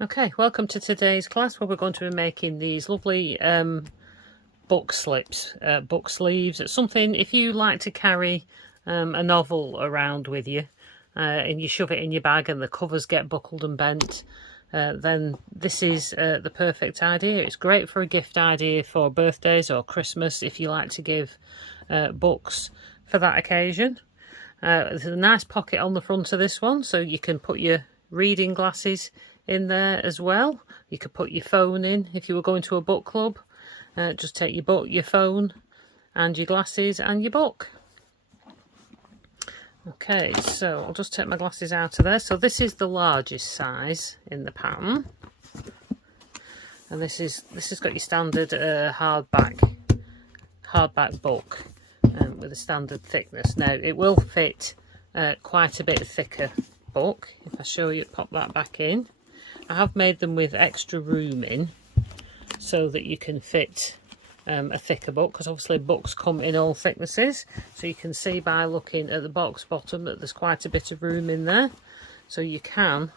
Okay, welcome to today's class where we're going to be making these lovely book slips, book sleeves. It's something if you like to carry a novel around with you and you shove it in your bag and the covers get buckled and bent, then this is the perfect idea. It's great for a gift idea for birthdays or Christmas if you like to give books for that occasion. There's a nice pocket on the front of this one, so you can put your reading glasses in there as well. You could put your phone in if you were going to a book club. Just take your book, your phone and your glasses and your book. Okay, so I'll just take my glasses out of there. So this is the largest size in the pattern, and this has got your standard hardback book with a standard thickness. Now it will fit quite a bit thicker book. If I show you, pop that back in. I have made them with extra room in so that you can fit a thicker book, because obviously books come in all thicknesses, so you can see by looking at the box bottom that there's quite a bit of room in there, so you can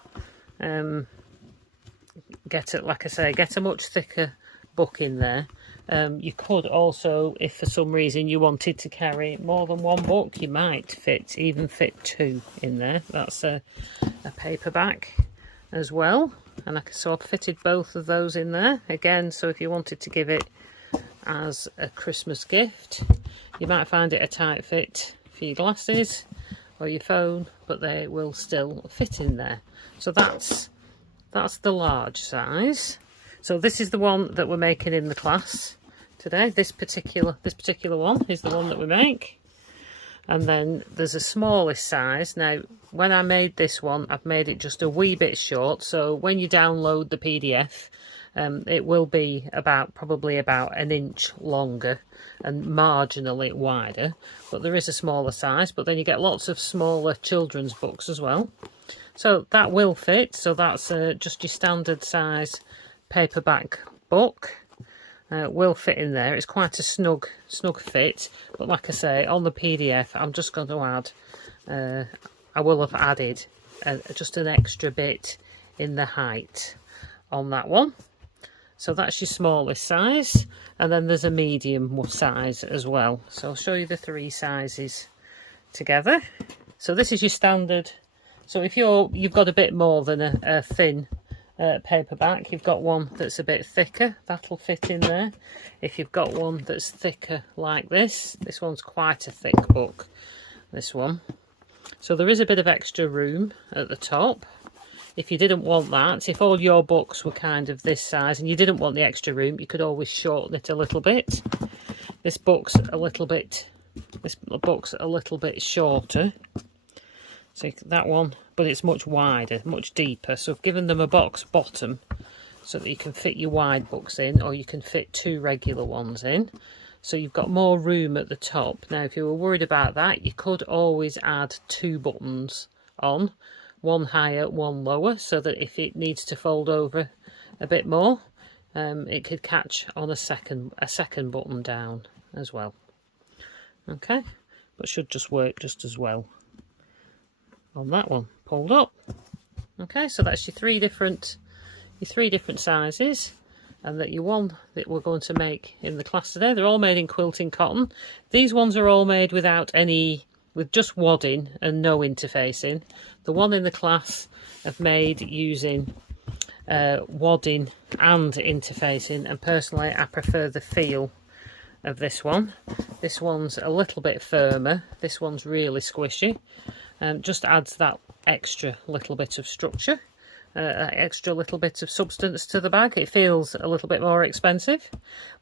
get it, like I say, get a much thicker book in there. You could also, if for some reason you wanted to carry more than one book, you might even fit two in there. That's a paperback as well, and so I've fitted both of those in there again. So if you wanted to give it as a Christmas gift, you might find it a tight fit for your glasses or your phone, but they will still fit in there. So that's the large size. So this is the one that we're making in the class today. This particular one is the one that we make. And then there's a smallest size. Now, when I made this one, I've made it just a wee bit short. So when you download the PDF, it will be probably about an inch longer and marginally wider. But there is a smaller size. But then you get lots of smaller children's books as well. So that will fit. So that's just your standard size paperback book. Will fit in there. It's quite a snug fit, but like I say, on the PDF I'm just going to add I will have added just an extra bit in the height on that one. So that's your smallest size, and then there's a medium size as well. So I'll show you the three sizes together. So this is your standard. So if you've got a bit more than a thin paperback, you've got one that's a bit thicker, that'll fit in there. If you've got one that's thicker like this one's quite a thick book, this one. So there is a bit of extra room at the top. If you didn't want that, if all your books were kind of this size and you didn't want the extra room, you could always shorten it a little bit. This book's a little bit shorter. So that one, but it's much wider, much deeper. So I've given them a box bottom so that you can fit your wide books in, or you can fit two regular ones in. So you've got more room at the top. Now, if you were worried about that, you could always add two buttons on, one higher, one lower, so that if it needs to fold over a bit more, it could catch on a second button down as well. Okay, but should just work just as well on that one pulled up. Okay, so that's your three different sizes, and that your one that we're going to make in the class today. They're all made in quilting cotton. These ones are all made with just wadding and no interfacing. The one in the class I've made using wadding and interfacing, and personally I prefer the feel of this one. This one's a little bit firmer, this one's really squishy. Just adds that extra little bit of structure, extra little bit of substance to the bag. It feels a little bit more expensive,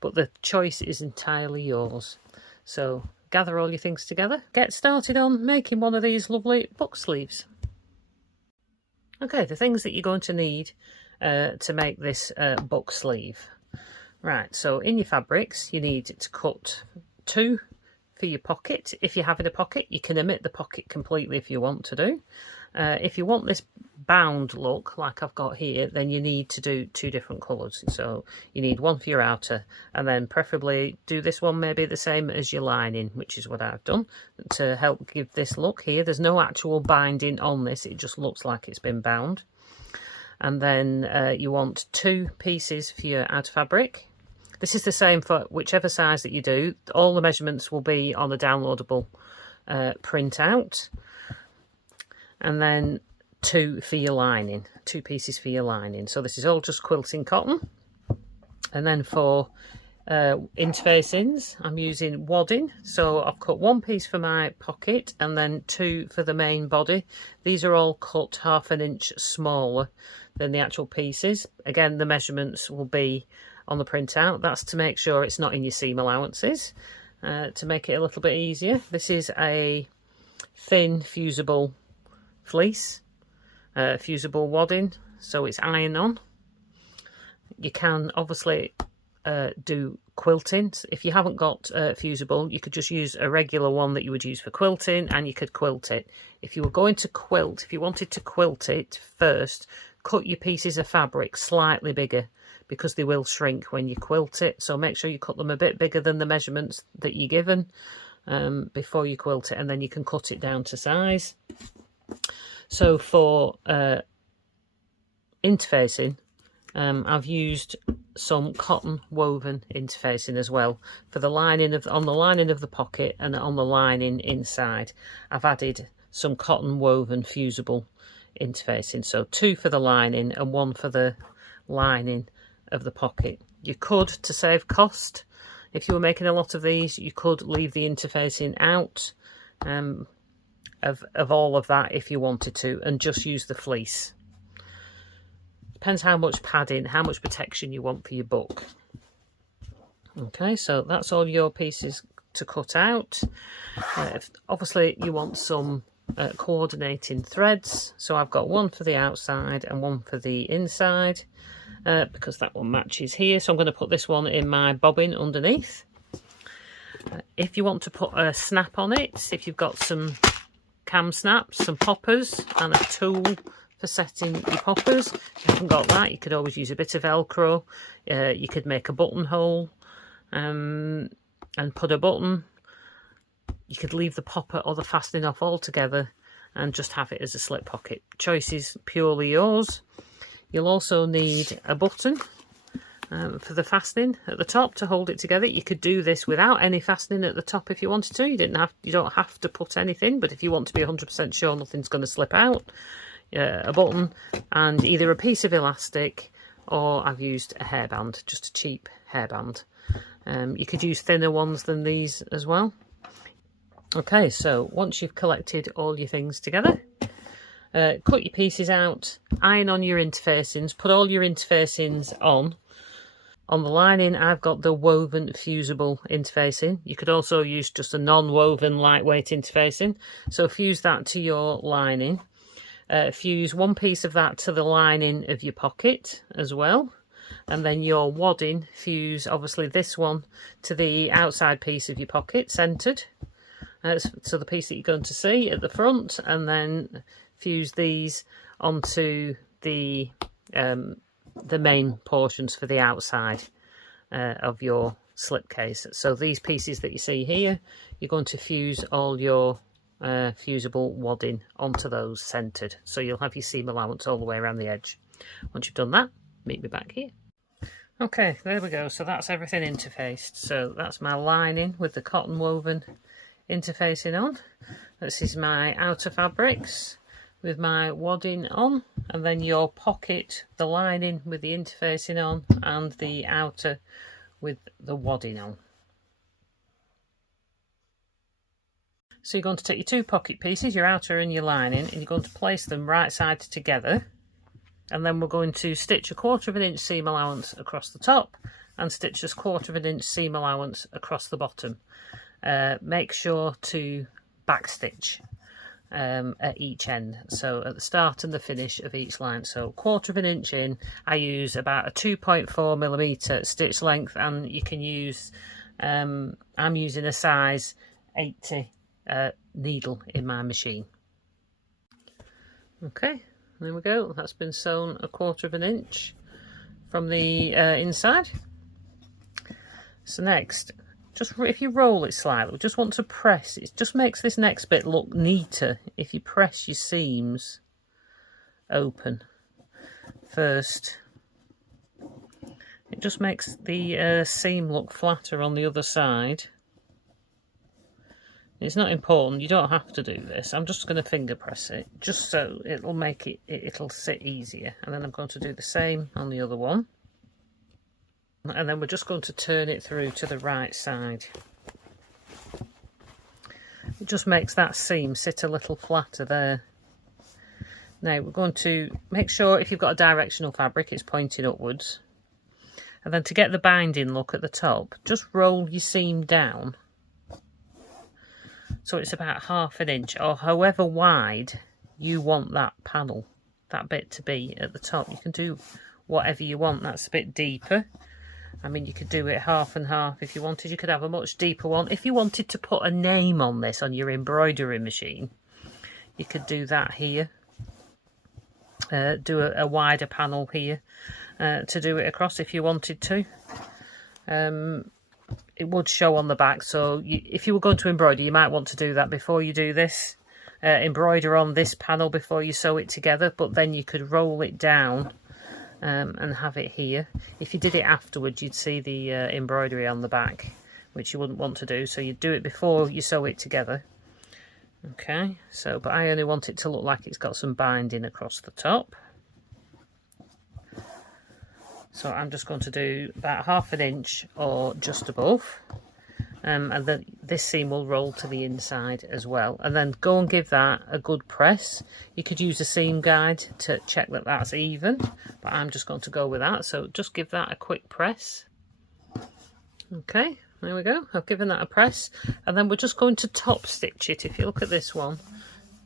but the choice is entirely yours. So gather all your things together, get started on making one of these lovely book sleeves. Okay, the things that you're going to need to make this book sleeve. Right, so in your fabrics you need to cut two for your pocket. If you're having a pocket, you can omit the pocket completely if you want to do. If you want this bound look like I've got here, then you need to do two different colours. So you need one for your outer, and then preferably do this one maybe the same as your lining, which is what I've done to help give this look here. There's no actual binding on this, it just looks like it's been bound. and then you want 2 pieces for your outer fabric. This is the same for whichever size that you do. All the measurements will be on a downloadable printout. And then 2 for your lining, 2 pieces for your lining. So this is all just quilting cotton. And then for interfacings, I'm using wadding. So I've cut 1 piece for my pocket and then 2 for the main body. These are all cut 1/2 inch smaller than the actual pieces. Again, the measurements will be on the printout. That's to make sure it's not in your seam allowances, to make it a little bit easier. This is a thin fusible fleece, fusible wadding, so it's iron on. You can obviously do quilting. If you haven't got fusible, you could just use a regular one that you would use for quilting, and you could quilt it. If you were going to quilt, if you wanted to quilt it first, cut your pieces of fabric slightly bigger, because they will shrink when you quilt it. So make sure you cut them a bit bigger than the measurements that you're given before you quilt it, and then you can cut it down to size. So for interfacing, I've used some cotton woven interfacing as well for the lining of on the lining of the pocket and on the lining inside. I've added some cotton woven fusible interfacing, so 2 for the lining and 1 for the lining of the pocket. You could, to save cost, if you were making a lot of these, you could leave the interfacing out of all of that if you wanted to, and just use the fleece. Depends how much padding, how much protection you want for your book. Okay, so that's all your pieces to cut out. Obviously you want some coordinating threads, so I've got 1 for the outside and 1 for the inside, because that one matches here. So I'm going to put this one in my bobbin underneath. If you want to put a snap on it, if you've got some cam snaps, some poppers and a tool for setting your poppers, if you haven't got that, you could always use a bit of Velcro. You could make a buttonhole and put a button. You could leave the popper or the fastening off altogether and just have it as a slip pocket. Choice is purely yours. You'll also need a button for the fastening at the top to hold it together. You could do this without any fastening at the top if you wanted to. You don't have to put anything, but if you want to be 100% sure nothing's going to slip out, a button and either a piece of elastic, or I've used a hairband, just a cheap hairband. You could use thinner ones than these as well. Okay, so once you've collected all your things together, cut your pieces out, iron on your interfacings, put all your interfacings on. On the lining, I've got the woven fusible interfacing. You could also use just a non-woven lightweight interfacing. So fuse that to your lining. Fuse 1 piece of that to the lining of your pocket as well. And then your wadding, fuse obviously this one to the outside piece of your pocket, centred. So the piece that you're going to see at the front, and then fuse these onto the main portions for the outside of your slipcase. So these pieces that you see here, you're going to fuse all your fusible wadding onto those centred, so you'll have your seam allowance all the way around the edge. Once you've done that, meet me back here. Okay, there we go. So that's everything interfaced. So that's my lining with the cotton woven interfacing on. This is my outer fabrics with my wadding on, and then your pocket, the lining with the interfacing on, and the outer with the wadding on. So you're going to take your 2 pocket pieces, your outer and your lining, and you're going to place them right side together, and then we're going to stitch a 1/4 inch seam allowance across the top and stitch this 1/4 inch seam allowance across the bottom. Make sure to backstitch at each end, so at the start and the finish of each line. So 1/4 inch in, I use about a 2.4mm stitch length, and you can use I'm using a size 80 needle in my machine. Okay, there we go. That's been sewn a 1/4 inch from the inside. So next, just if you roll it slightly, we just want to press. It just makes this next bit look neater if you press your seams open. first. It just makes the seam look flatter on the other side. It's not important, you don't have to do this. I'm just going to finger press it, just so it'll make it'll sit easier. And then I'm going to do the same on the other one. And then we're just going to turn it through to the right side. It just makes that seam sit a little flatter there. Now we're going to make sure if you've got a directional fabric, it's pointing upwards. And then to get the binding look at the top, just roll your seam down. So it's about 1/2 inch, or however wide you want that panel, that bit to be at the top. You can do whatever you want. That's a bit deeper. I mean, you could do it 1/2 and 1/2 if you wanted. You could have a much deeper one. If you wanted to put a name on this on your embroidery machine, you could do that here. Do a wider panel here to do it across if you wanted to. It would show on the back, so if you were going to embroider, you might want to do that before you do this. Embroider on this panel before you sew it together, but then you could roll it down and have it here. If you did it afterwards, you'd see the embroidery on the back, which you wouldn't want to do, so you'd do it before you sew it together. Okay, so, but I only want it to look like it's got some binding across the top. So I'm just going to do about 1/2 inch or just above. And then this seam will roll to the inside as well. And then go and give that a good press. You could use a seam guide to check that that's even, but I'm just going to go with that. So just give that a quick press. Okay, there we go. I've given that a press. And then we're just going to top stitch it. If you look at this one,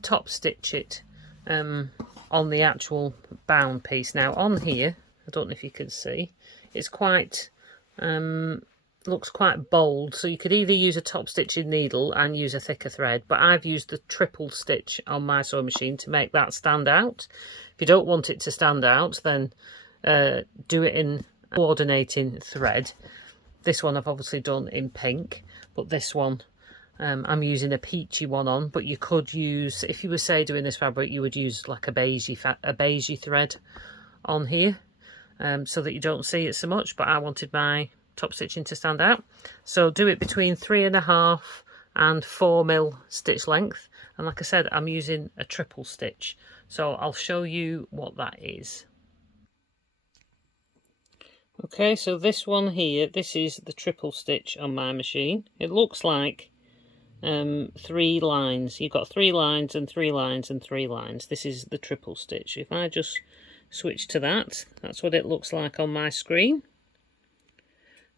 top stitch it on the actual bound piece. Now on here, I don't know if you can see, it's quite looks quite bold, so you could either use a top stitching needle and use a thicker thread, but I've used the triple stitch on my sewing machine to make that stand out. If you don't want it to stand out, then do it in coordinating thread. This one I've obviously done in pink, but this one I'm using a peachy one on, but you could use, if you were say doing this fabric, you would use like a beigey thread on here, so that you don't see it so much, but I wanted my top stitching to stand out. So do it between 3.5 and 4 mil stitch length, and like I said, I'm using a triple stitch, so I'll show you what that is. Okay, so this one here, this is the triple stitch on my machine. It looks like 3 lines. You've got 3 lines and 3 lines and 3 lines. This is the triple stitch. If I just switch to that, that's what it looks like on my screen.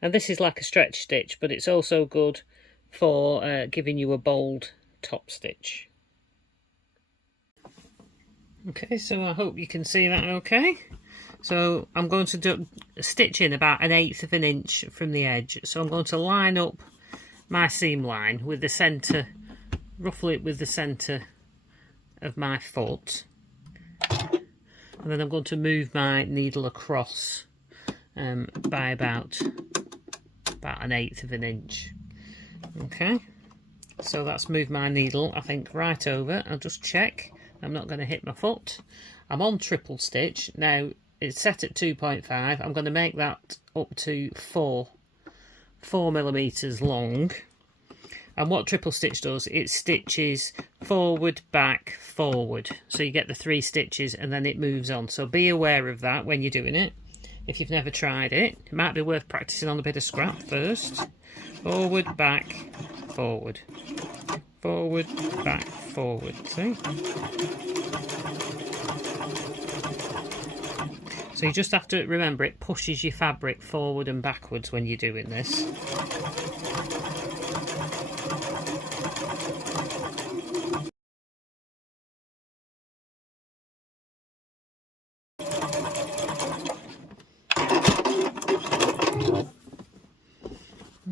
And this is like a stretch stitch, but it's also good for giving you a bold top stitch. Okay, so I hope you can see that okay. So I'm going to stitch in about 1/8 of an inch from the edge. So I'm going to line up my seam line with the centre, roughly with the centre of my foot. And then I'm going to move my needle across by about 1/8 of an inch. Okay, so that's moved my needle, I think, right over. I'll just check I'm not going to hit my foot. I'm on triple stitch. Now it's set at 2.5. I'm going to make that up to 4 millimeters long. And what triple stitch does, it stitches forward, back, forward. So you get the 3 stitches and then it moves on. So be aware of that when you're doing it. If you've never tried it, it might be worth practicing on a bit of scrap first. Forward, back, forward. Forward, back, forward. See? So you just have to remember it pushes your fabric forward and backwards when you're doing this.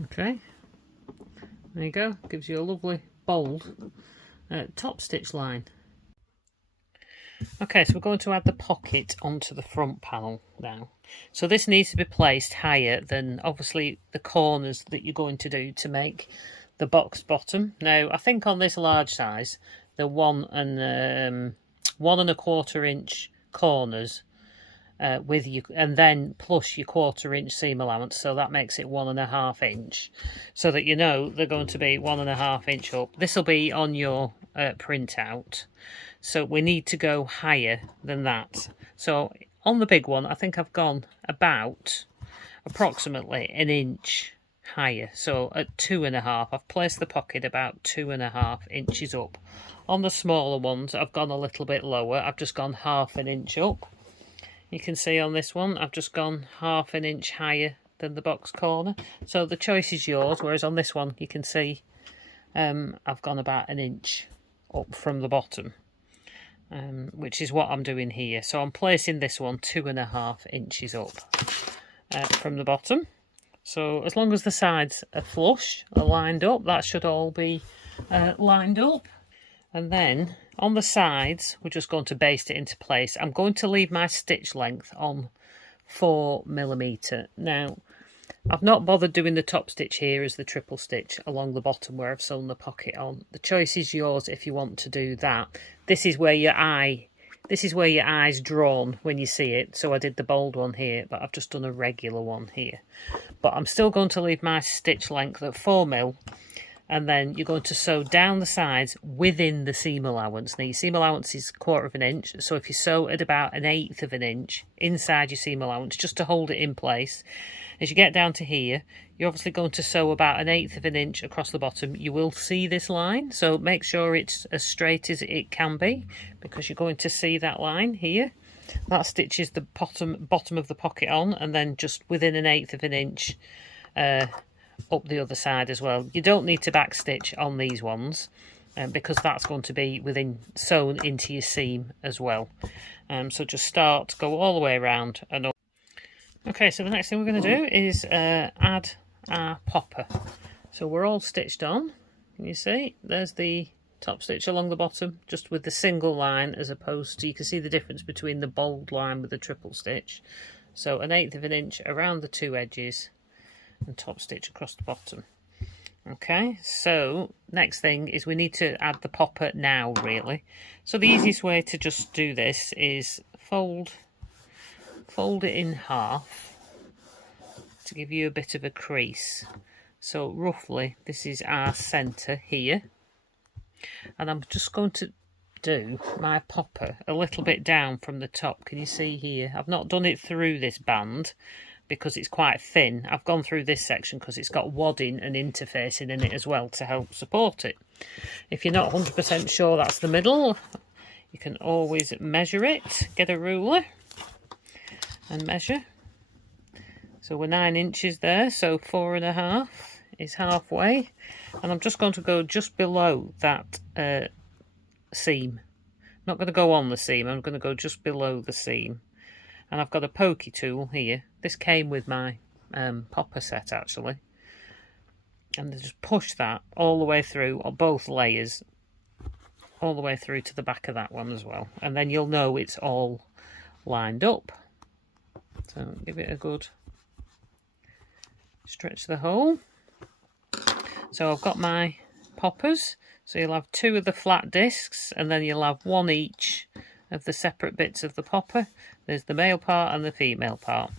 Okay, there you go, gives you a lovely bold top stitch line. Okay, so we're going to add the pocket onto the front panel now. So this needs to be placed higher than obviously the corners that you're going to do to make the box bottom. Now I think on this large size, the 1 1/4 inch corners with you, and then plus your 1/4 inch seam allowance, so that makes it 1.5 inch, so that you know they're going to be 1.5 inch up. This will be on your printout, so we need to go higher than that. So on the big one, I think I've gone about approximately 1 inch higher, so at 2.5. I've placed the pocket about 2.5 inches up. On the smaller ones, I've gone a little bit lower. I've just gone 1/2 inch up. You can see on this one, I've just gone 1/2 inch higher than the box corner. So the choice is yours, whereas on this one, you can see I've gone about 1 inch up from the bottom, which is what I'm doing here. So I'm placing this one 2.5 inches up from the bottom. So as long as the sides are flush, are lined up, that should all be lined up. And then on the sides, we're just going to baste it into place. I'm going to leave my stitch length on 4mm. Now, I've not bothered doing the top stitch here as the triple stitch along the bottom where I've sewn the pocket on. The choice is yours if you want to do that. This is where your eye's drawn when you see it. So I did the bold one here, but I've just done a regular one here. But I'm still going to leave my stitch length at 4mm. And then you're going to sew down the sides within the seam allowance. Now your seam allowance is 1/4 inch, so if you sew at about 1/8 inch inside your seam allowance, just to hold it in place, as you get down to here, you're obviously going to sew about 1/8 inch across the bottom. You will see this line, so make sure it's as straight as it can be, because you're going to see that line here. That stitches the bottom of the pocket on, and then just within 1/8 inch up the other side as well. You don't need to back stitch on these ones because that's going to be sewn into your seam as well. So just go all the way around and up. Okay, so the next thing we're going to do is add our popper. So we're all stitched on. Can you see? There's the top stitch along the bottom, just with the single line, as opposed to, you can see the difference between the bold line with the triple stitch. So 1/8 inch around the two edges, and top stitch across the bottom. Okay, so next thing is we need to add the popper now, really. So the easiest way to just do this is fold it in half to give you a bit of a crease. So roughly this is our centre here, and I'm just going to do my popper a little bit down from the top. Can you see here? I've not done it through this band because it's quite thin. I've gone through this section because it's got wadding and interfacing in it as well to help support it. If you're not 100% sure that's the middle, you can always measure it. Get a ruler and measure. So we're 9 inches there, so 4.5 is halfway. And I'm just going to go just below that seam. I'm not going to go on the seam, I'm going to go just below the seam. And I've got a pokey tool here. This came with my popper set, actually. And just push that all the way through, or both layers, all the way through to the back of that one as well. And then you'll know it's all lined up. So give it a good stretch the hole. So I've got my poppers. So you'll have 2 of the flat discs, and then you'll have 1 each of the separate bits of the popper. There's the male part and the female part.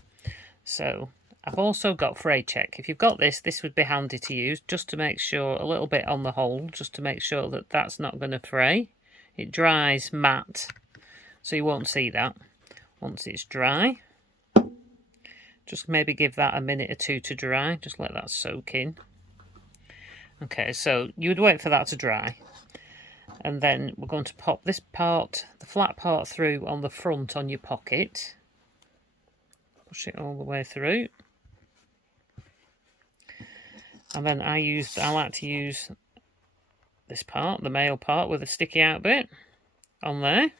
So I've also got fray check. If you've got this would be handy to use, just to make sure, a little bit on the hole, just to make sure that that's not going to fray. It dries matte, so you won't see that once it's dry. Just maybe give that a minute or 2 to dry, just let that soak in. Okay, so you would wait for that to dry. And then we're going to pop this part, the flat part, through on the front on your pocket. Push it all the way through. And then I like to use this part, the male part, with a sticky out bit on there.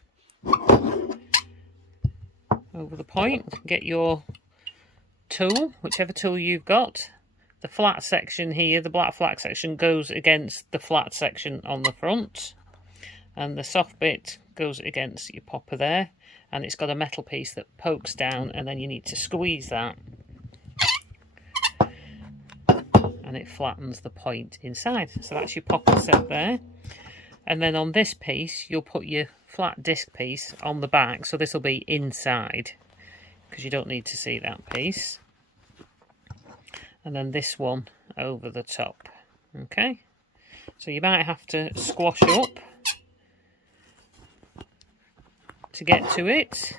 Over the point. Get your tool, whichever tool you've got. The flat section here, the black flat section, goes against the flat section on the front. And the soft bit goes against your popper there, and it's got a metal piece that pokes down, and then you need to squeeze that, and it flattens the point inside. So that's your popper set there. And then on this piece you'll put your flat disc piece on the back, so this will be inside because you don't need to see that piece. And then this one over the top. Okay, so you might have to squash up to get to it.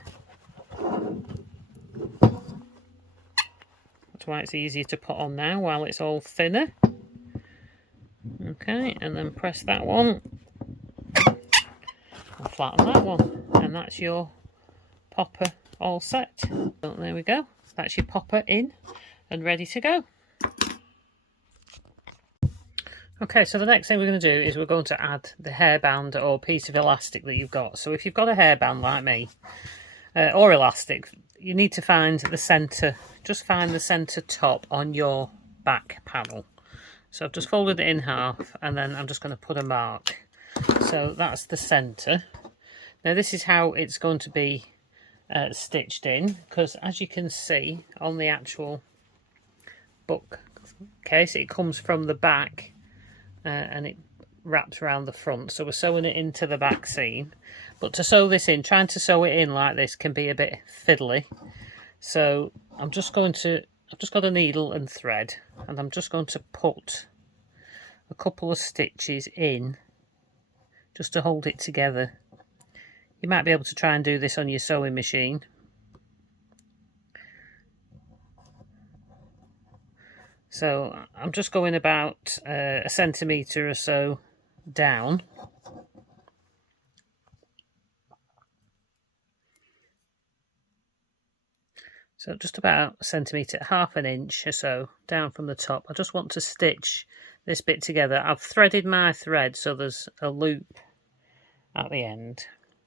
That's why it's easier to put on now while it's all thinner. Okay, and then press that one and flatten that one, and that's your popper all set. So there we go, that's your popper in and ready to go. Okay, so the next thing we're going to do is we're going to add the hairband or piece of elastic that you've got. So if you've got a hairband like me, or elastic, you need to find the centre, just find the centre top on your back panel. So I've just folded it in half, and then I'm just going to put a mark. So that's the centre. Now this is how it's going to be stitched in, because as you can see on the actual book case, it comes from the back and it wraps around the front. So we're sewing it into the back seam. But to sew this in, trying to sew it in like this can be a bit fiddly. So I've just got a needle and thread, and I'm just going to put a couple of stitches in just to hold it together. You might be able to try and do this on your sewing machine. So I'm just going about a centimetre or so down. So just about a centimetre, half an inch or so down from the top. I just want to stitch this bit together. I've threaded my thread so there's a loop at the end,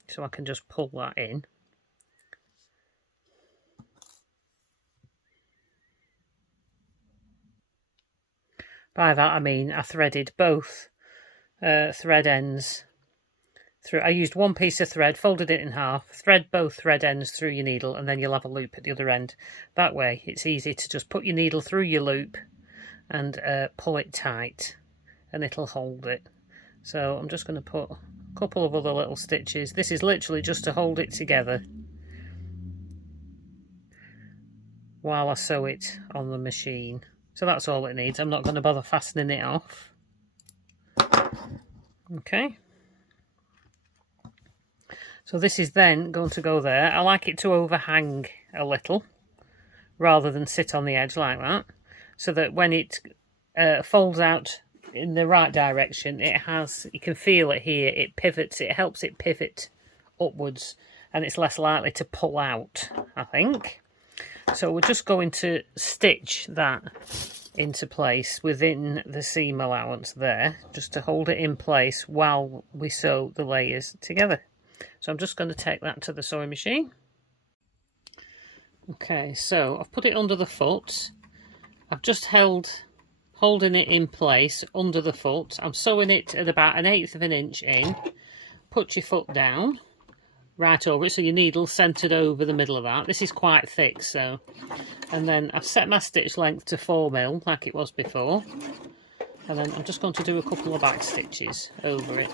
so I can just pull that in. By that I mean I threaded both thread ends through. I used one piece of thread, folded it in half, thread both thread ends through your needle, and then you'll have a loop at the other end. That way it's easy to just put your needle through your loop and pull it tight, and it'll hold it. So I'm just going to put a couple of other little stitches. This is literally just to hold it together while I sew it on the machine. So that's all it needs. I'm not going to bother fastening it off. Okay. So this is then going to go there. I like it to overhang a little rather than sit on the edge like that, so that when it folds out in the right direction, it has, you can feel it here, it pivots, it helps it pivot upwards, and it's less likely to pull out, I think. So we're just going to stitch that into place within the seam allowance there, just to hold it in place while we sew the layers together. So I'm just going to take that to the sewing machine. Okay, so I've put it under the foot. I've just holding it in place under the foot. I'm sewing it at about 1/8 of an inch in. Put your foot down right over it, so your needle's centred over the middle of that. This is quite thick, so, and then I've set my stitch length to 4mm like it was before, and then I'm just going to do a couple of back stitches over it,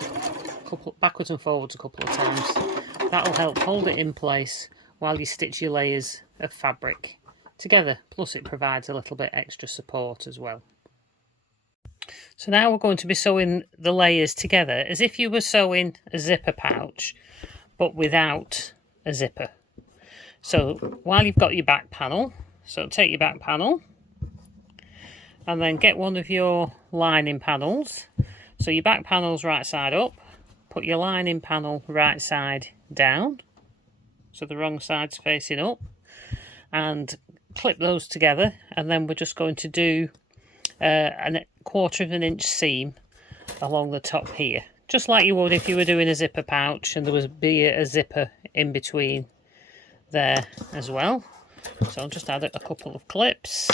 backwards and forwards a couple of times. That'll help hold it in place while you stitch your layers of fabric together, plus it provides a little bit extra support as well. So now we're going to be sewing the layers together as if you were sewing a zipper pouch, but without a zipper. So while you've got your back panel, so take your back panel and then get one of your lining panels. So your back panel's right side up, put your lining panel right side down, so the wrong side's facing up, and clip those together, and then we're just going to do a 1/4 of an inch seam along the top here, just like you would if you were doing a zipper pouch and there was a zipper in between there as well. So I'll just add a couple of clips.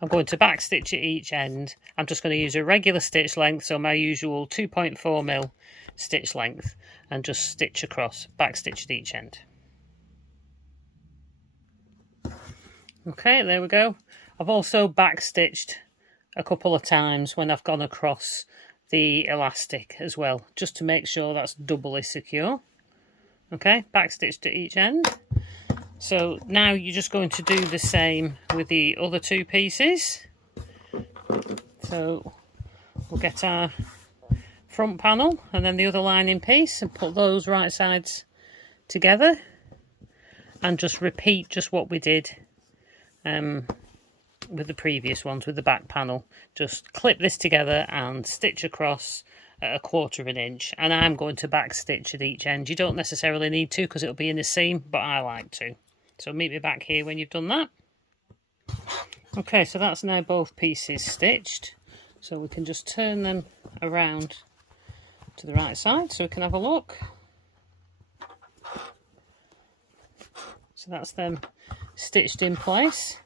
I'm going to back stitch at each end. I'm just going to use a regular stitch length, so my usual 2.4mm stitch length, and just stitch across, back stitch at each end. Okay, there we go. I've also back stitched a couple of times when I've gone across the elastic as well, just to make sure that's doubly secure. Okay, back stitched at each end. So now you're just going to do the same with the other two pieces. So we'll get our front panel and then the other lining piece and put those right sides together and just repeat just what we did with the previous ones with the back panel. Just clip this together and stitch across at 1/4 inch, and I'm going to back stitch at each end. You don't necessarily need to because it'll be in the seam, but I like to. So meet me back here when you've done that. Okay, so that's now both pieces stitched, so we can just turn them around to the right side so we can have a look. So that's them stitched in place.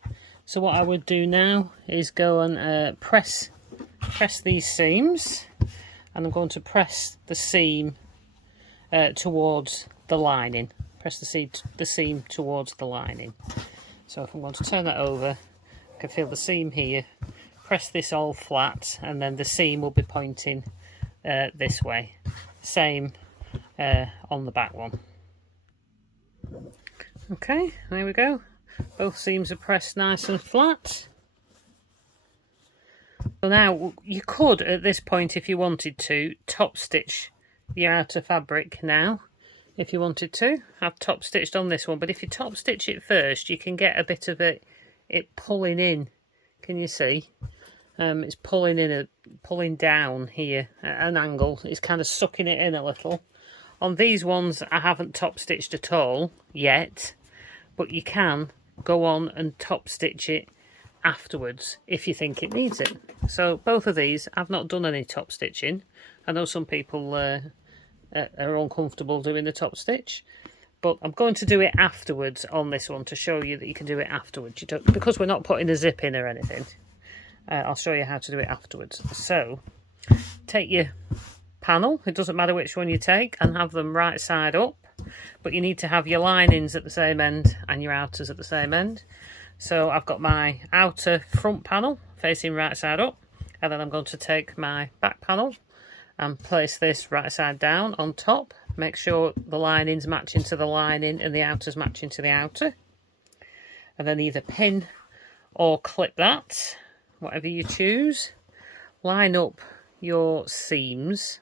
So what I would do now is go and press these seams, and I'm going to press the seam towards the lining. Press the seam towards the lining. So if I'm going to turn that over, I can feel the seam here. Press this all flat, and then the seam will be pointing this way. Same on the back one. Okay, there we go. Both seams are pressed nice and flat. So now you could, at this point, if you wanted to, top stitch your outer fabric now. If you wanted to, I've top stitched on this one, but if you top stitch it first, you can get a bit of it pulling in. Can you see? It's pulling down here at an angle. It's kind of sucking it in a little. On these ones, I haven't top stitched at all yet, but you can go on and top stitch it afterwards if you think it needs it. So both of these, I've not done any top stitching. I know some people are uncomfortable doing the top stitch, but I'm going to do it afterwards on this one to show you that you can do it afterwards. You don't, because we're not putting a zip in or anything. I'll show you how to do it afterwards. So take your panel, it doesn't matter which one you take, and have them right side up, but you need to have your linings at the same end and your outers at the same end. So I've got my outer front panel facing right side up, and then I'm going to take my back panel and place this right side down on top. Make sure the linings matching to the lining and the outers matching to the outer, and then either pin or clip that, whatever you choose. Line up your seams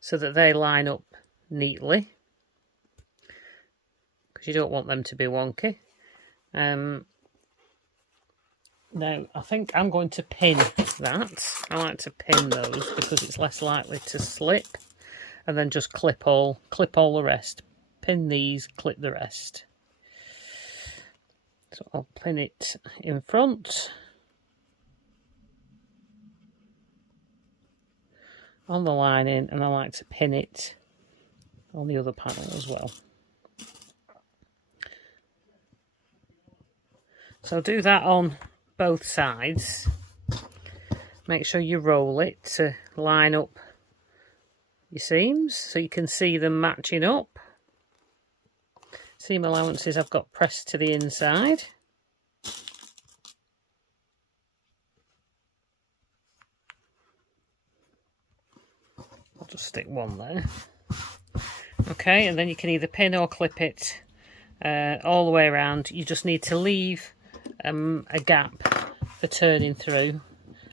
so that they line up neatly, because you don't want them to be wonky. Now I think I'm going to pin that. I like to pin those because it's less likely to slip, and then just clip all the rest. Pin these, clip the rest. So I'll pin it in front on the lining, and I like to pin it on the other panel as well. So do that on both sides. Make sure you roll it to line up your seams so you can see them matching up. Seam allowances I've got pressed to the inside. I'll just stick one there. Okay, and then you can either pin or clip it all the way around. You just need to leave a gap for turning through.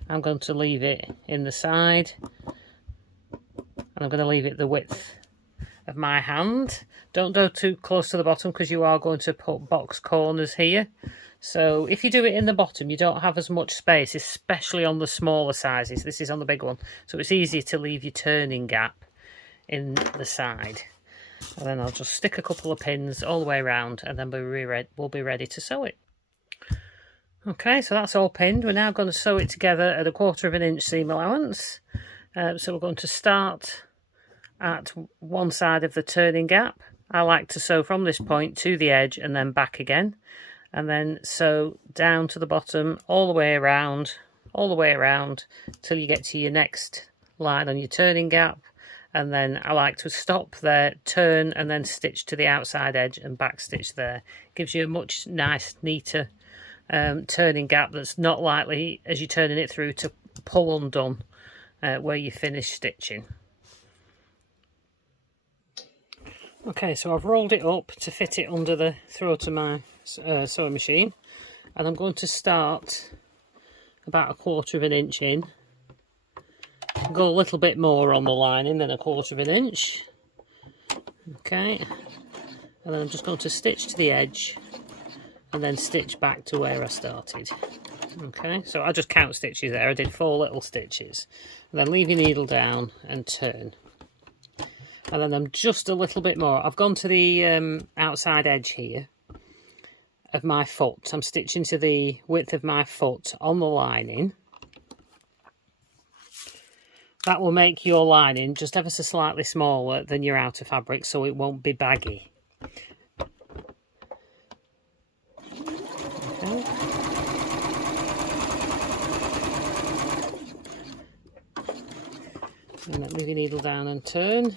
I'm going to leave it in the side, and I'm going to leave it the width of my hand. Don't go too close to the bottom because you are going to put box corners here. So if you do it in the bottom, you don't have as much space, especially on the smaller sizes. This is on the big one, so it's easier to leave your turning gap in the side. And then I'll just stick a couple of pins all the way around, and then we'll be ready to sew it. Okay, so that's all pinned. We're now going to sew it together at 1/4 inch seam allowance. So we're going to start at one side of the turning gap. I like to sew from this point to the edge and then back again, and then sew down to the bottom all the way around till you get to your next line on your turning gap. And then I like to stop there, turn, and then stitch to the outside edge and back stitch there. Gives you a much neater turning gap that's not likely, as you're turning it through, to pull undone where you finish stitching. Okay, so I've rolled it up to fit it under the throat of my sewing machine, and I'm going to start about 1/4 of an inch in, go a little bit more on the lining than 1/4 of an inch. Okay, and then I'm just going to stitch to the edge and then stitch back to where I started. Okay, so I just count stitches there. I did 4 little stitches, and then leave your needle down and turn. And then I'm just a little bit more. I've gone to the outside edge here of my foot. I'm stitching to the width of my foot on the lining. That will make your lining just ever so slightly smaller than your outer fabric, so it won't be baggy. Okay. And then move your needle down and turn.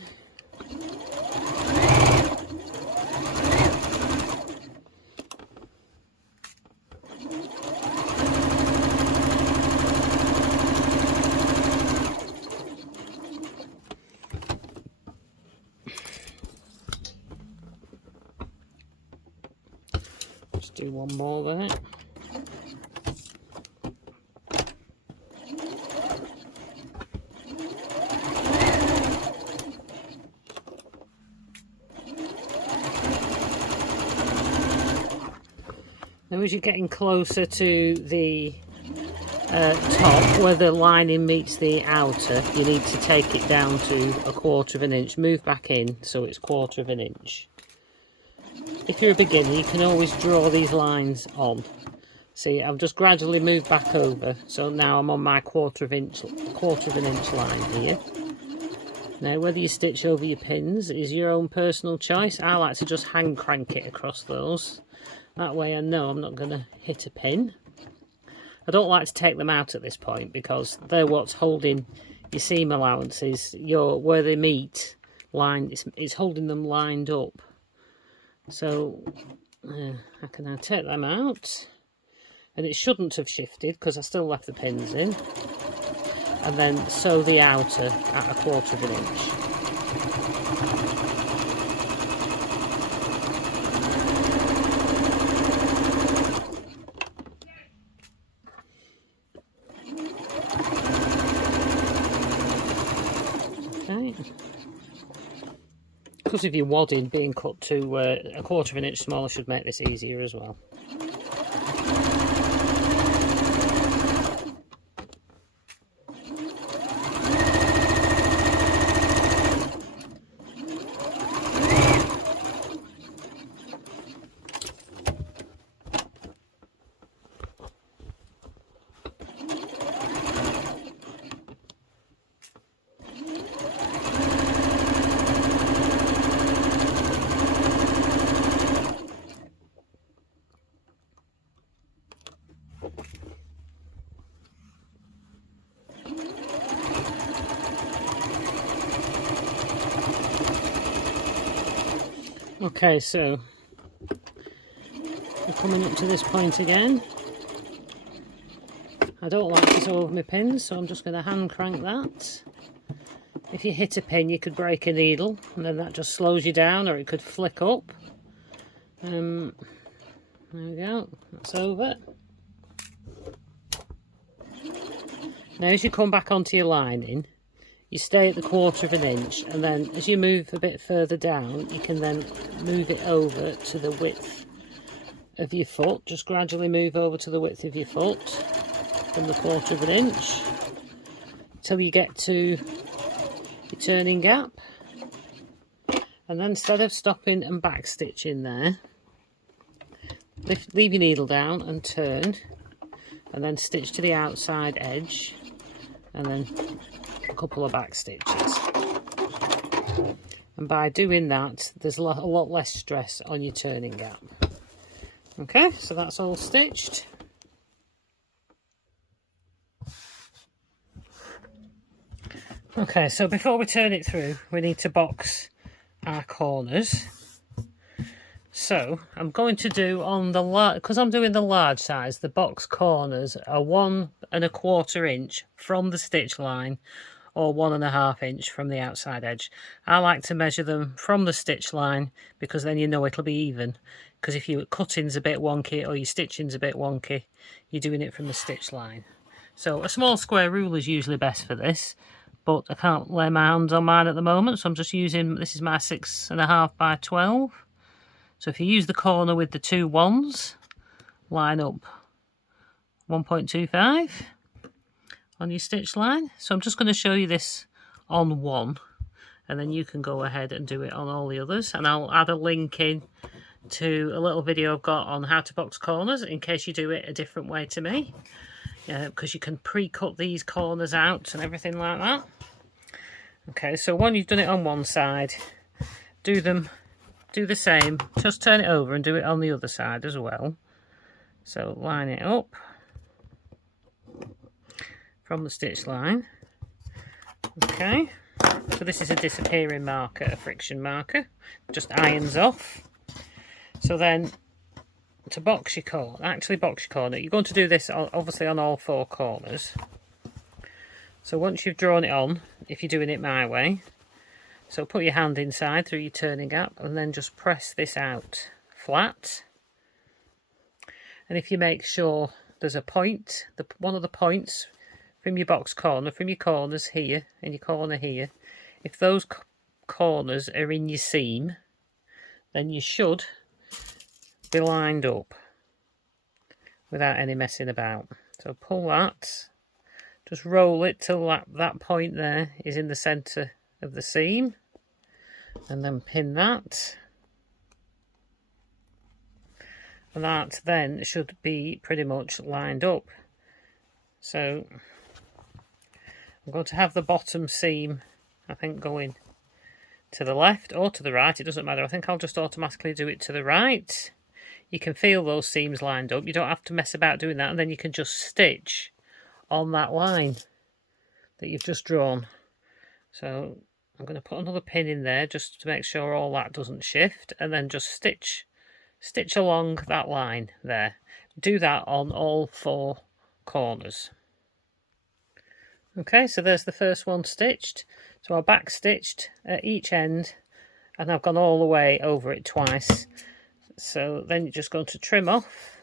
Just do one more there. Now as you're getting closer to the top where the lining meets the outer, you need to take it down to 1/4 of an inch. Move back in so it's 1/4 of an inch. If you're a beginner, you can always draw these lines on. See, I've just gradually moved back over, so now I'm on my 1/4 of an inch line here. Now whether you stitch over your pins is your own personal choice. I like to just hand crank it across those. That way I know I'm not going to hit a pin. I don't like to take them out at this point because they're what's holding your seam allowances. Where they meet line, it's holding them lined up. So how can I take them out? And it shouldn't have shifted because I still left the pins in. And then sew the outer at 1/4 of an inch. Because of your wadding being cut to 1/4 of an inch smaller should make this easier as well. Okay, so we're coming up to this point again. I don't like to sew over my pins, so I'm just going to hand crank that. If you hit a pin, you could break a needle, and then that just slows you down, or it could flick up. There we go, that's over. Now as you come back onto your lining, you stay at the 1/4 of an inch, and then as you move a bit further down, you can then move it over to the width of your foot. Just gradually move over to the width of your foot from the 1/4 of an inch till you get to your turning gap. And then instead of stopping and back stitching there, leave your needle down and turn, and then stitch to the outside edge, and then a couple of back stitches. And by doing that, there's a lot less stress on your turning gap. Okay, so that's all stitched. Okay, so before we turn it through, we need to box our corners. So I'm going to do on the because I'm doing the large size, the box corners are 1 1/4 inch from the stitch line or 1.5 inch from the outside edge. I like to measure them from the stitch line because then you know it'll be even. Because if your cutting's a bit wonky or your stitching's a bit wonky, you're doing it from the stitch line. So a small square rule is usually best for this, but I can't lay my hands on mine at the moment, so I'm just using, this is my 6.5 by 12. So if you use the corner with the 2 ones, line up 1.25 on your stitch line. So I'm just going to show you this on one, and then you can go ahead and do it on all the others. And I'll add a link in to a little video I've got on how to box corners in case you do it a different way to me, because you can pre-cut these corners out and everything like that. Okay, so when you've done it on one side, do the same, just turn it over and do it on the other side as well. So line it up from the stitch line. Okay, so this is a disappearing marker, a friction marker, just irons off. So then to box your corner, you're going to do this obviously on all 4 corners. So once you've drawn it on, if you're doing it my way, so put your hand inside through your turning gap and then just press this out flat. And if you make sure there's a point, one of the points from your box corner, from your corners here and your corner here, if those corners are in your seam, then you should be lined up without any messing about. So pull that, just roll it till that point there is in the centre of the seam, and then pin that, and that then should be pretty much lined up. So I'm going to have the bottom seam, I think, going to the left or to the right, it doesn't matter. I think I'll just automatically do it to the right. You can feel those seams lined up, you don't have to mess about doing that, and then you can just stitch on that line that you've just drawn. So I'm going to put another pin in there just to make sure all that doesn't shift, and then just stitch along that line there. Do that on all 4 corners. Okay, so there's the first one stitched. So I back stitched at each end and I've gone all the way over it twice. So then you're just going to trim off,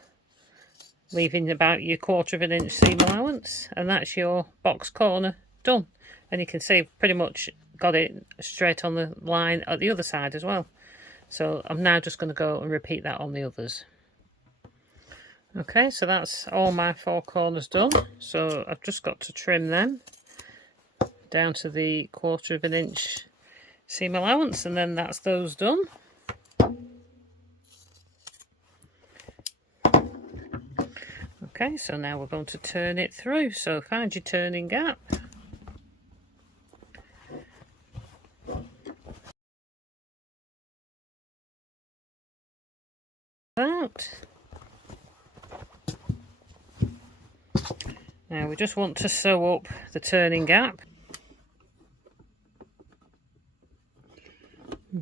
leaving about your 1/4 inch seam allowance, and that's your box corner done. And you can see I've pretty much got it straight on the line at the other side as well. So I'm now just going to go and repeat that on the others. Okay, so that's all my 4 corners done. So I've just got to trim them down to the 1/4 inch seam allowance, and then that's those done. Okay, so now we're going to turn it through. So find your turning gap. Out. Now we just want to sew up the turning gap.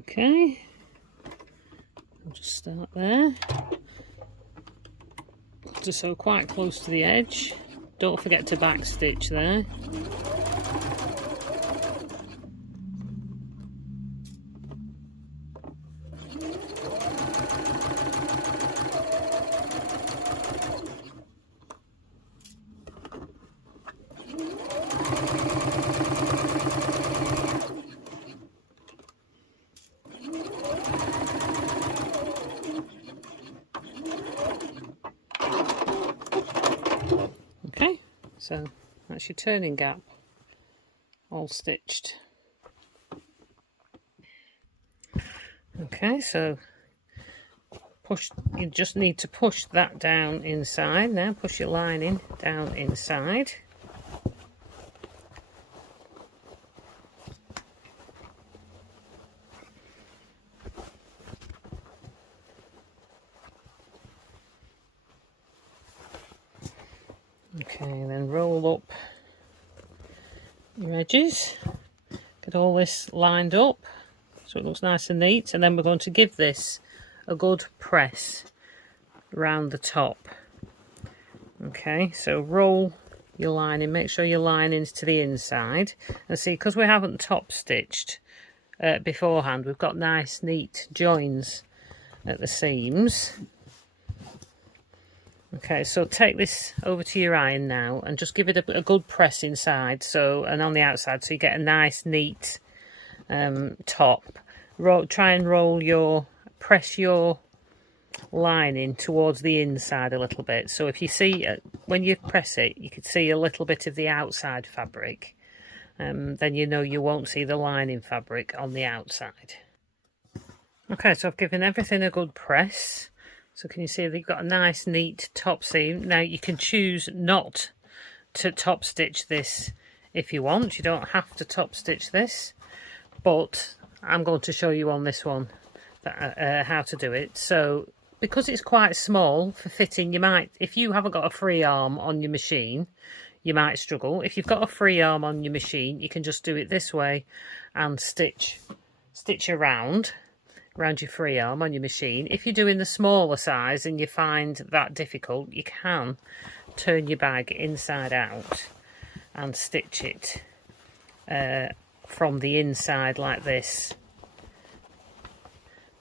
Okay, I'll just start there. To sew quite close to the edge. Don't forget to back stitch there. Okay, so that's your turning gap all stitched. Okay, so you just need to push that down inside now. Push your lining down inside. Okay, then roll up your edges, get all this lined up so it looks nice and neat, and then we're going to give this a good press around the top. Okay, so roll your lining. Make sure your lining's to the inside. And see, because we haven't top stitched beforehand, we've got nice neat joins at the seams. Okay, so take this over to your iron now and just give it a good press inside, so, and on the outside, so you get a nice neat top. Try and press your lining towards the inside a little bit. So if you see, when you press it, you can see a little bit of the outside fabric. Then you know you won't see the lining fabric on the outside. Okay, so I've given everything a good press. So can you see they've got a nice neat top seam. Now you can choose not to top stitch this if you want. You don't have to top stitch this, but I'm going to show you on this one how to do it. So because it's quite small for fitting, you might, if you haven't got a free arm on your machine, you might struggle. If you've got a free arm on your machine, you can just do it this way and stitch around your free arm on your machine. If you're doing the smaller size and you find that difficult, you can turn your bag inside out and stitch it from the inside like this.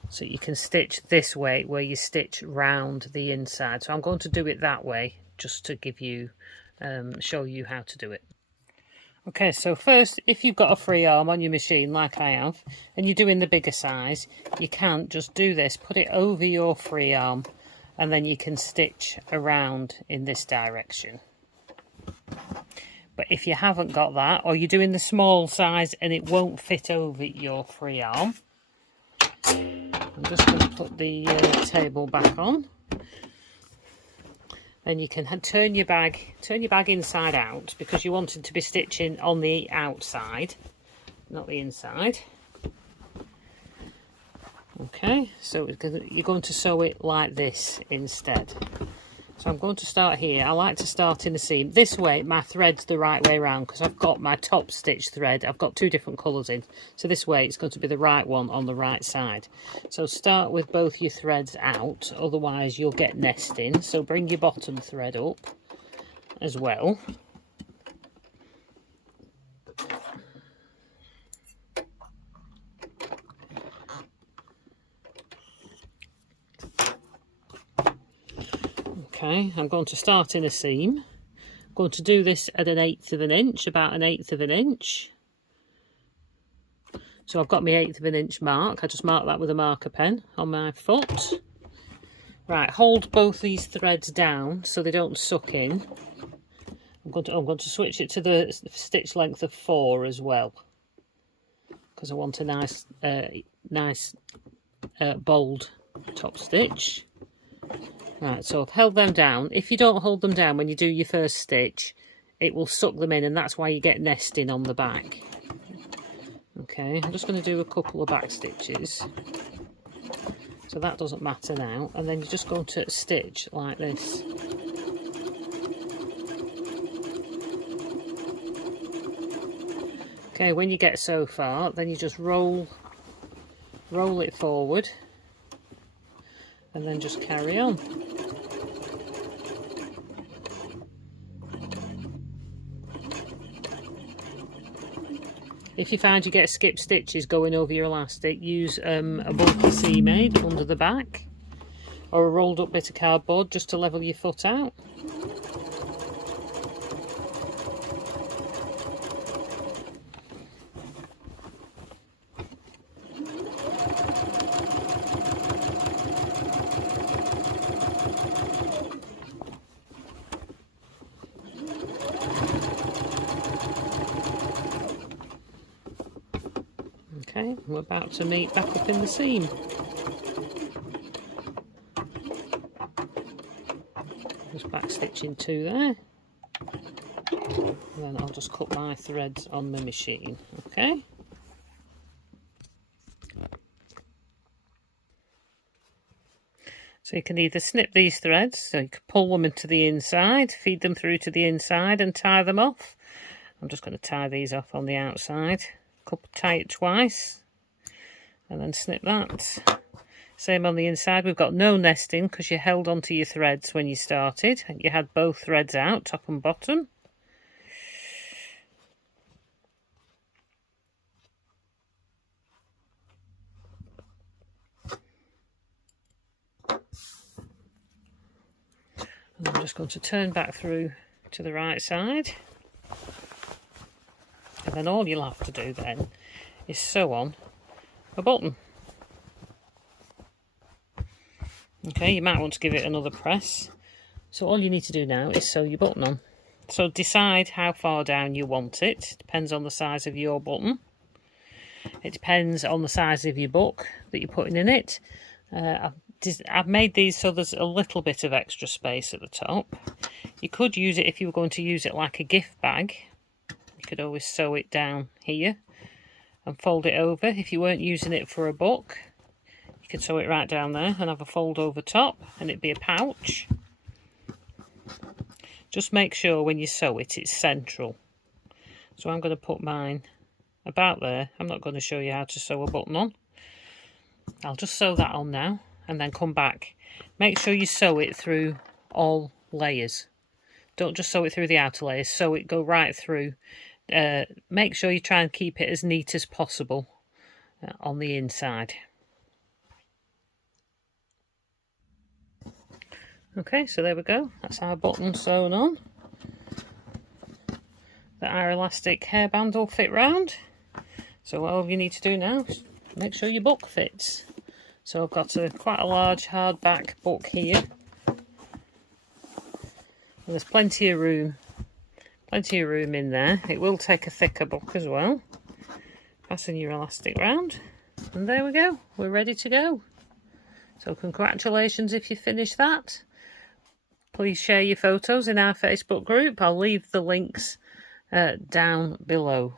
So you can stitch this way where you stitch round the inside. So I'm going to do it that way just to give you show you how to do it. Okay, so first, if you've got a free arm on your machine like I have, and you're doing the bigger size, you can just do this, put it over your free arm, and then you can stitch around in this direction. But if you haven't got that, or you're doing the small size and it won't fit over your free arm, I'm just going to put the table back on. Then you can turn your bag inside out, because you want it to be stitching on the outside, not the inside. Okay, so you're going to sew it like this instead. So I'm going to start here. I like to start in the seam. This way my thread's the right way around, because I've got my top stitch thread. I've got two different colours in. So this way it's going to be the right one on the right side. So start with both your threads out, otherwise you'll get nesting. So bring your bottom thread up as well. Okay, I'm going to start in a seam. I'm going to do this at 1/8 of an inch, about 1/8 of an inch. So I've got my 1/8 of an inch mark. I just mark that with a marker pen on my foot. Right, hold both these threads down so they don't suck in. I'm going to switch it to the stitch length of 4 as well, because I want a nice bold top stitch. Right, so I've held them down. If you don't hold them down when you do your first stitch, it will suck them in, and that's why you get nesting on the back. Okay, I'm just going to do a couple of back stitches. So that doesn't matter now. And then you're just going to stitch like this. Okay, when you get so far, then you just roll it forward, and then just carry on. If you find you get skip stitches going over your elastic, use a bulky seam aid under the back, or a rolled up bit of cardboard just to level your foot out. Okay, we're about to meet back up in the seam. Just back stitching 2 there. And then I'll just cut my threads on the machine. Okay. So you can either snip these threads, so you can pull them into the inside, feed them through to the inside and tie them off. I'm just going to tie these off on the outside. Tie it twice and then snip that. Same on the inside. We've got no nesting because you held onto your threads when you started. You had both threads out, top and bottom. I'm just going to turn back through to the right side, and then all you'll have to do then is sew on a button. Okay, you might want to give it another press. So all you need to do now is sew your button on. So decide how far down you want it. Depends on the size of your button. It depends on the size of your book that you're putting in it. I've made these so there's a little bit of extra space at the top. You could use it if you were going to use it like a gift bag. You could always sew it down here and fold it over. If you weren't using it for a book, you could sew it right down there and have a fold over top, and it'd be a pouch. Just make sure when you sew it, it's central. So I'm going to put mine about there. I'm not going to show you how to sew a button on. I'll just sew that on now and then come back. Make sure you sew it through all layers. Don't just sew it through the outer layers. Sew it, go right through. Make sure you try and keep it as neat as possible on the inside. Okay, so there we go. That's our button sewn on. Our elastic hairband will fit round. So all you need to do now is make sure your book fits. So I've got quite a large hardback book here. And there's plenty of room in there. It will take a thicker book as well. Fasten your elastic round, and there we go. We're ready to go. So congratulations if you finish that. Please share your photos in our Facebook group. I'll leave the links down below.